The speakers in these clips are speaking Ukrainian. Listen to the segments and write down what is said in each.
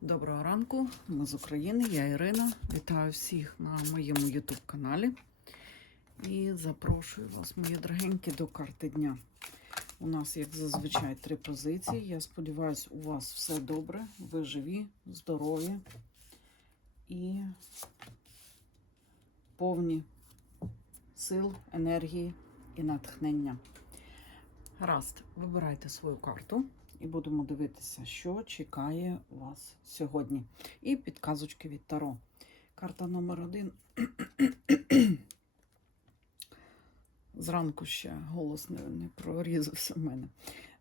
Доброго ранку, ми з України, я Ірина. Вітаю всіх на моєму YouTube каналі. І запрошую вас, мої дорогенькі, до карти дня. У нас, як зазвичай, три позиції. Я сподіваюся, у вас все добре, ви живі, здорові і повні сил, енергії і натхнення. Гаразд, вибирайте свою карту і будемо дивитися, що чекає вас сьогодні. І підказочки від Таро. Карта номер один. Зранку ще голос не, не прорізався в мене.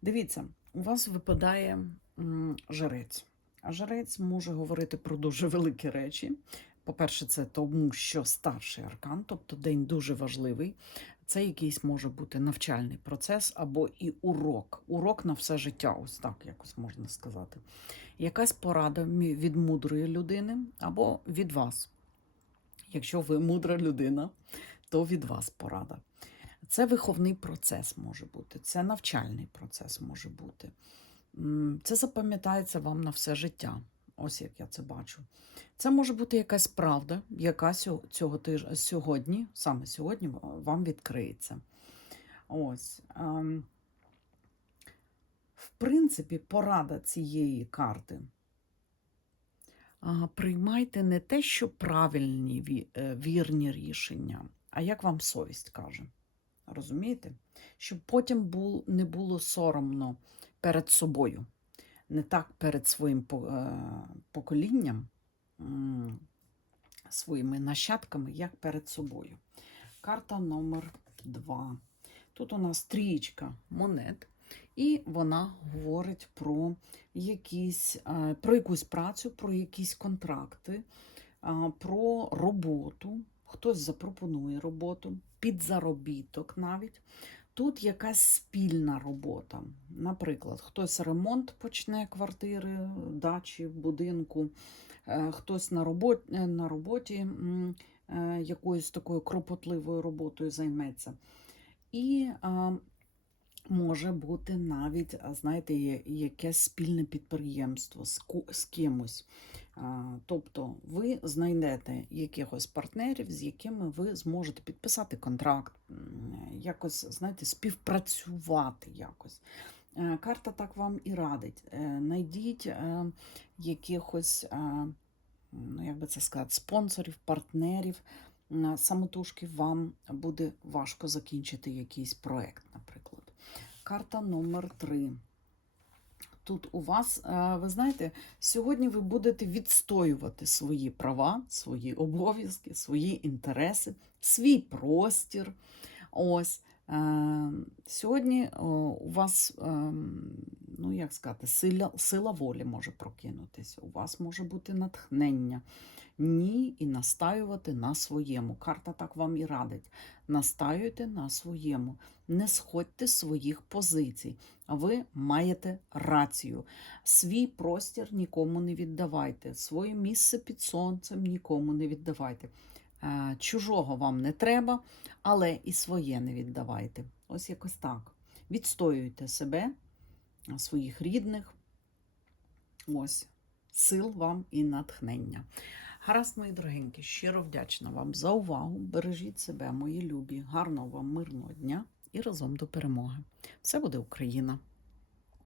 Дивіться, у вас випадає м, жрець. А жрець може говорити про дуже великі речі. По-перше, це тому, що старший аркан, тобто день дуже важливий. Це якийсь може бути навчальний процес або і урок. Урок на все життя, ось так якось можна сказати. Якась порада від мудрої людини або від вас. Якщо ви мудра людина, то від вас порада. Це виховний процес може бути, це навчальний процес може бути. Це запам'ятається вам на все життя. Ось як я це бачу. Це може бути якась правда, яка цього тиж... сьогодні, саме сьогодні, вам відкриється. Ось. ем, В принципі, порада цієї карти. Приймайте не те, що правильні е, вірні рішення, а як вам совість каже. Розумієте? Щоб потім не було соромно перед собою, не так перед своїм е, поколінням, своїми нащадками, як перед собою. Карта номер два. Тут у нас трієчка монет, і вона говорить про якісь, е, про якусь працю, про якісь контракти, про роботу. Хтось запропонує роботу, підзаробіток навіть. Тут якась спільна робота. Наприклад, хтось ремонт почне квартири, дачі, будинку, е, хтось на роботі, на роботі е, якоюсь такою кропотливою роботою займеться. І може бути навіть, знаєте, якесь спільне підприємство з кимось. Тобто ви знайдете якихось партнерів, з якими ви зможете підписати контракт, якось, знаєте, співпрацювати якось. Е, Карта так вам і радить. Е, Найдіть е, якихось, ну, як би це сказати, спонсорів, партнерів. Самотужки вам буде важко закінчити якийсь проект, наприклад. Карта номер три. Тут у вас, е, ви знаєте, сьогодні ви будете відстоювати свої права, свої обов'язки, свої інтереси, свій простір. Ось. Е, Сьогодні у вас, ем, ну як сказати, сила, сила волі може прокинутися. У вас може бути натхнення. Ні, і настаювати на своєму. Карта так вам і радить. Настаюйте на своєму. Не сходьте з своїх позицій. Ви маєте рацію. Свій простір нікому не віддавайте, своє місце під сонцем нікому не віддавайте. Е, Чужого вам не треба, але і своє не віддавайте. Ось якось так. Відстоюйте себе, своїх рідних. Ось сил вам і натхнення. Гаразд, мої дорогенькі, щиро вдячна вам за увагу. Бережіть себе, мої любі, гарного вам мирного дня і разом до перемоги. Все буде Україна!